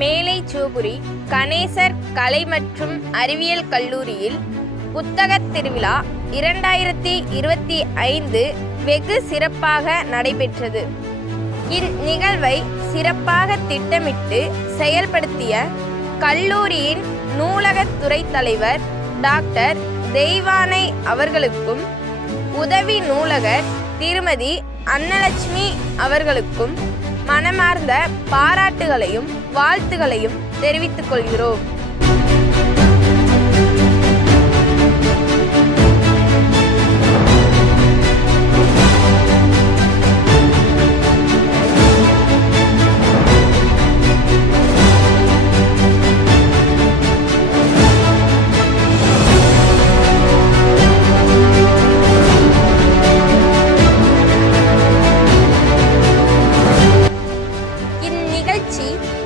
மேலை சூபுரி கணேசர் கலை மற்றும் அறிவியல் கல்லூரியில் புத்தகத் திருவிழா 2025 வெகு சிறப்பாக நடைபெற்றது. இந்நிகழ்வை சிறப்பாக திட்டமிட்டு செயல்படுத்திய கல்லூரியின் நூலகத்துறை தலைவர் டாக்டர் தெய்வானை அவர்களுக்கும் உதவி நூலகர் திருமதி அன்னலட்சுமி அவர்களுக்கும் மனமார்ந்த பாராட்டுகளையும் வாழ்த்துகளையும் தெரிவித்துக் கொள்கிறோம்.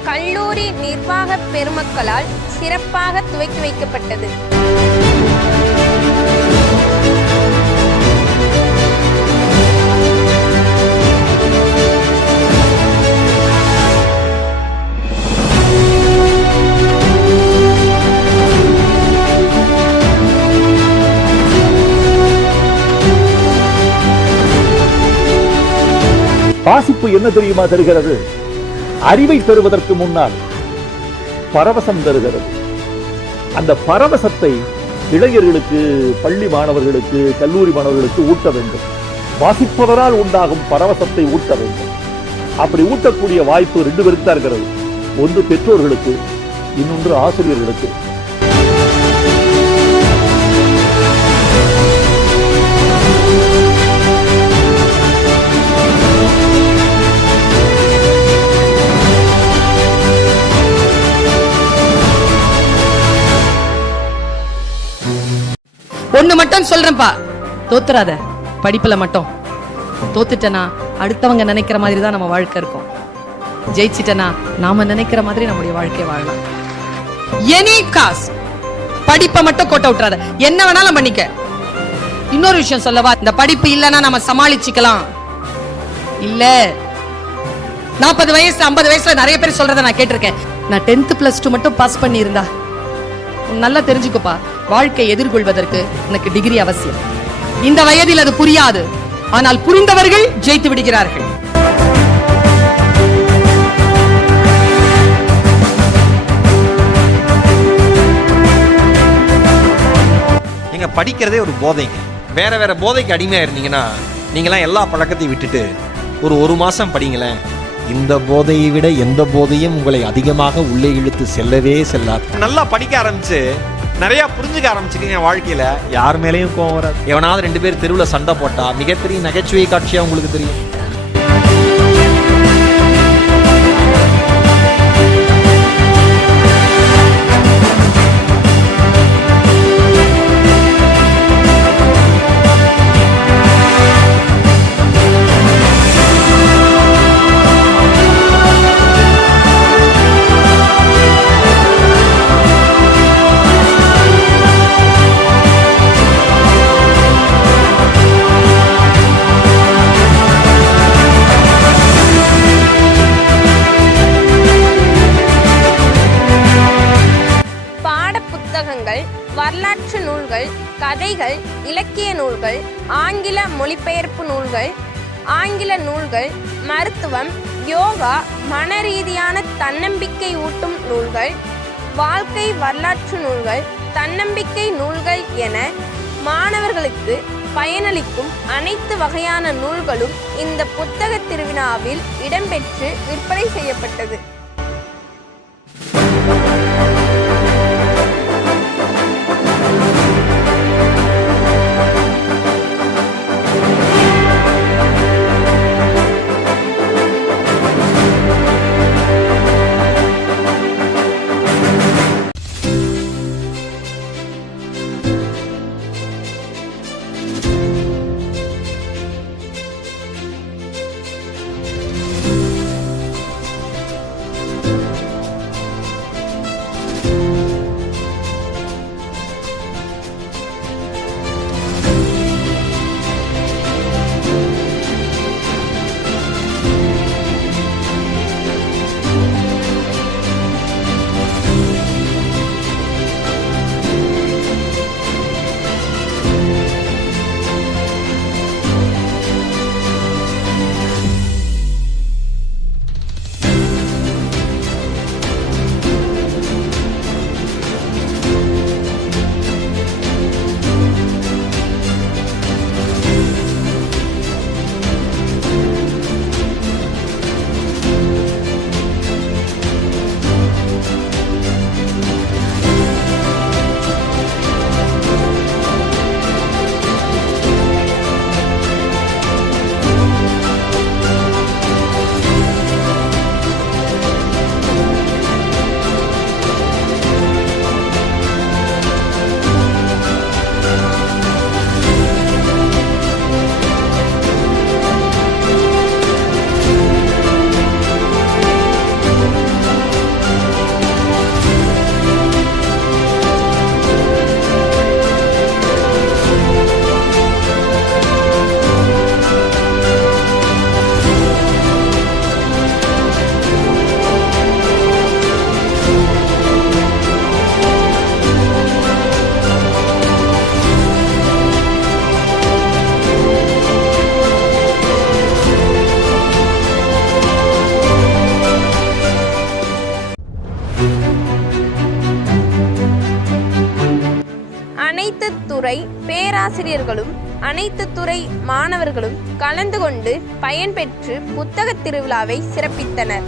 கல்லூரி நிர்வாக பெருமக்களால் சிறப்பாக துவக்கி வைக்கப்பட்டது. வாசிப்பு என்ன தெரியுமா தருகிறது? அறிவை பெறுவதற்கு முன்னால் பரவசம் தருகிறது. அந்த பரவசத்தை இளைஞர்களுக்கு, பள்ளி மாணவர்களுக்கு, கல்லூரி மாணவர்களுக்கு ஊட்ட வேண்டும். வாசிப்பதனால் உண்டாகும் பரவசத்தை ஊட்ட வேண்டும். அப்படி ஊட்டக்கூடிய வாய்ப்பு 2 பேருக்கு தான் இருக்கிறது. ஒன்று பெற்றோர்களுக்கு, இன்னொன்று ஆசிரியர்களுக்கு. ஒண்ணு மட்டும் சொல்றேன்பா, தோத்துறாத படிப்புல மட்டும். தோத்துட்டனா அடுத்தவங்க நினைக்கிற மாதிரி தான் நம்ம வாழ்க்கை இருக்கும். ஜெயிச்சிட்டனா நாம நினைக்கிற மாதிரி நம்முடைய வாழ்க்கையை வாழலாம். எனி காஸ்ட் படிப்பை மட்டும் கோட்டை விட்டுறாத. என்ன வேணாலும் பண்ணிக்க. இன்னொரு விஷயம் சொல்லவா, இந்த படிப்பு இல்லைன்னா நம்ம சமாளிச்சுக்கலாம். இல்ல 40 வயசு 50 வயசுல நிறைய பேர் சொல்றத நான் கேட்டிருக்கேன். நான் 10th +2 மட்டும் பாஸ் பண்ணி இருந்தா, நல்லா தெரிஞ்சுக்கோப்பா, வாழ்க்கை எதிர்கொள்வதற்கு எனக்கு டிகிரி அவசியம். இந்த வயதில் அது புரியாது. ஆனால் புரிந்தவர்கள் ஜெயித்து விடுகிறார்கள். நீங்க படிக்கிறதே ஒரு போதைங்க. வேற வேற போதைக்கு அடிமையா இருந்தீங்கன்னா நீங்களாம் எல்லா பழக்கத்தையும் விட்டுட்டு ஒரு மாசம் படிங்களேன். இந்த போதையை விட எந்த போதையும் உங்களை அதிகமாக உள்ளே இழுத்து செல்லவே செல்லாது. நல்லா படிக்க ஆரம்பிச்சு நிறைய புரிஞ்சுக்க ஆரம்பிச்சுக்கீங்க. வாழ்க்கையில யார் மேலேயும் கோவம் வராது. எவனாவது 2 பேர் தெருவில் சண்டை போட்டா மிகப்பெரிய நகைச்சுவை காட்சியா உங்களுக்கு தெரியும். வரலாற்று நூல்கள், கதைகள், இலக்கிய நூல்கள், ஆங்கில மொழிபெயர்ப்பு நூல்கள், ஆங்கில நூல்கள், மருத்துவம், யோகா, மனரீதியான தன்னம்பிக்கை ஊட்டும் நூல்கள், வாழ்க்கை வரலாற்று நூல்கள், தன்னம்பிக்கை நூல்கள் என மாணவர்களுக்கு பயனளிக்கும் அனைத்து வகையான நூல்களும் இந்த புத்தக திருவிழாவில் இடம்பெற்று விற்பனை செய்யப்பட்டது. அனைத்து துறை பேராசிரியர்களும் அனைத்து துறை மாணவர்களும் கலந்து கொண்டு பயன்பெற்று புத்தகத் திருவிழாவை சிறப்பித்தனர்.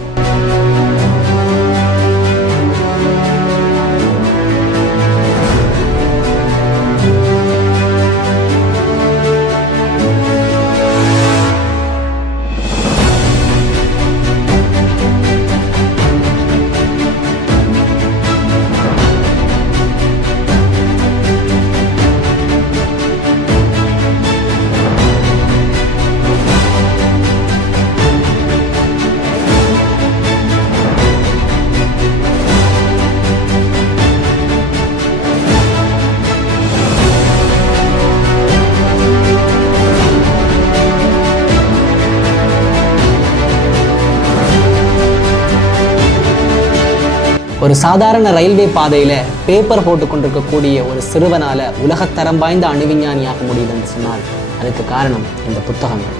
ஒரு சாதாரண ரயில்வே பாதையில பேப்பர் போட்டு கொண்டிருக்கக்கூடிய ஒரு சிறுவனால உலகத்தரம் வாய்ந்த அணுவிஞ்ஞானியாக முடியுதுன்னு சொன்னால் அதுக்கு காரணம் இந்த புத்தகங்கள்.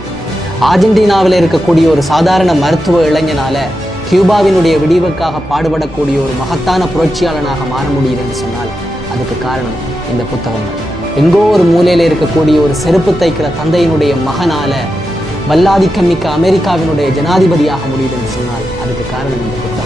ஆர்ஜென்டினாவில் இருக்கக்கூடிய ஒரு சாதாரண மருத்துவ இளைஞனால கியூபாவினுடைய விடிவுக்காக பாடுபடக்கூடிய ஒரு மகத்தான புரட்சியாளனாக மாற முடியுதுன்னு சொன்னால் அதுக்கு காரணம் இந்த புத்தகங்கள். எங்கோ ஒரு மூலையில இருக்கக்கூடிய ஒரு செருப்பு தைக்கிற தந்தையினுடைய மகனால வல்லாதிக்கம் மிக்க அமெரிக்காவினுடைய ஜனாதிபதியாக முடியுதுன்னு சொன்னால் அதுக்கு காரணம் இந்த புத்தகம்.